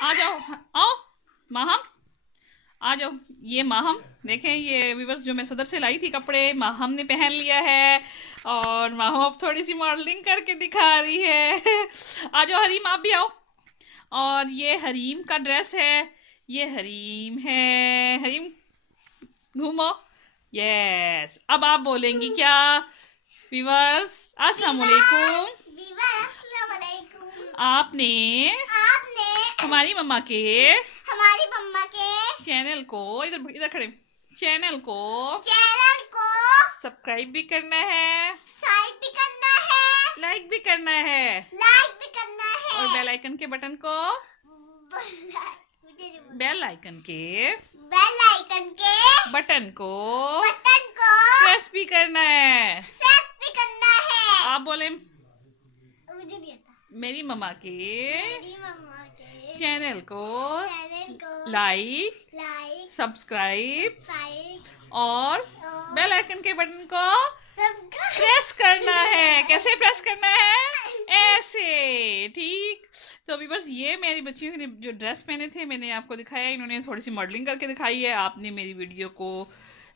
आ जाओ, आओ माहम, आ जाओ। ये माहम देखें, ये व्यूवर्स जो मैं सदर से लाई थी कपड़े, माहम ने पहन लिया है और माहम अब थोड़ी सी मॉडलिंग करके दिखा रही है। आ जाओ हरीम, आप भी आओ। और ये हरीम का ड्रेस है, ये हरीम है। हरीम घूमो। यस, अब आप बोलेंगी क्या? व्यूवर्स अस्सलाम वालेकुम। आपने आपने हमारी मम्मा के हमारी मम्मा के चैनल को, इधर इधर खड़े, चैनल को चैनल को सब्सक्राइब भी करना है, सब्सक्राइब भी करना है, लाइक भी करना है लाइक भी करना है और बेल आइकन के बटन को, बेल आइकन के बटन को बटन को प्रेस भी करना है। प्रेस भी करना है। आप बोले मुझे नहीं आता। मेरी मम्मा के मेरी मम्मा के चैनल को चैनल को लाइक, लाइक सब्सक्राइब सब्सक्राइब और और बेल आइकन के बटन को सबका प्रेस करना है। कैसे प्रेस करना है? ऐसे, ठीक। तो अभी बस ये मेरी बच्चियों ने जो ड्रेस पहने थे मैंने आपको दिखाया, इन्होंने थोड़ी सी मॉडलिंग करके दिखाई है। आपने मेरी वीडियो को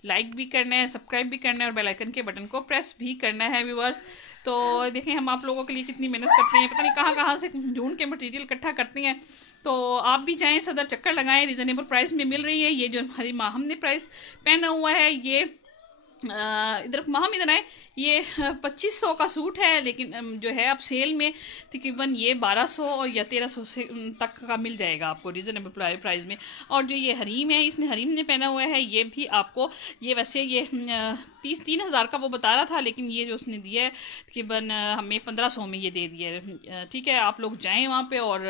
लाइक भी करना है, सब्सक्राइब भी करना है और बेल आइकन के बटन को प्रेस भी करना है व्यूअर्स। तो देखें हम आप लोगों के लिए कितनी मेहनत करते हैं, पता नहीं कहाँ कहाँ से ढूंढ के मटेरियल इकट्ठा करते हैं। तो आप भी जाएं, सदर चक्कर लगाएं, रिजनेबल प्राइस में मिल रही है। ये जो हमारी माँ हमने प्राइस पहना हुआ है, ये इधर माहम इधर आए, ये 2500 का सूट है, लेकिन जो है अब सेल में तकरीबन ये 1200 और या 1300 से तक का मिल जाएगा आपको रिजनेबल प्राइस में। और जो ये हरीम है, इसने हरीम ने पहना हुआ है, ये भी आपको, ये वैसे ये 3,000 का वो बता रहा था, लेकिन ये जो उसने दिया है तकरीबन हमें 1500 में ये दे दिया है। ठीक है, आप लोग जाएँ वहाँ पर और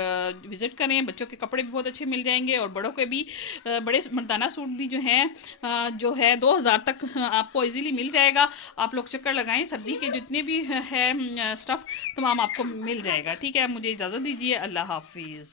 विज़िट करें। बच्चों के कपड़े भी बहुत अच्छे मिल जाएंगे और बड़ों के भी, बड़े मर्दाना सूट भी जो हैं जो है 2000 तक आपको इजीली मिल जाएगा। आप लोग चक्कर लगाएं, सर्दी के जितने भी है स्टफ़ तमाम आपको मिल जाएगा। ठीक है, मुझे इजाज़त दीजिए, अल्लाह हाफिज़।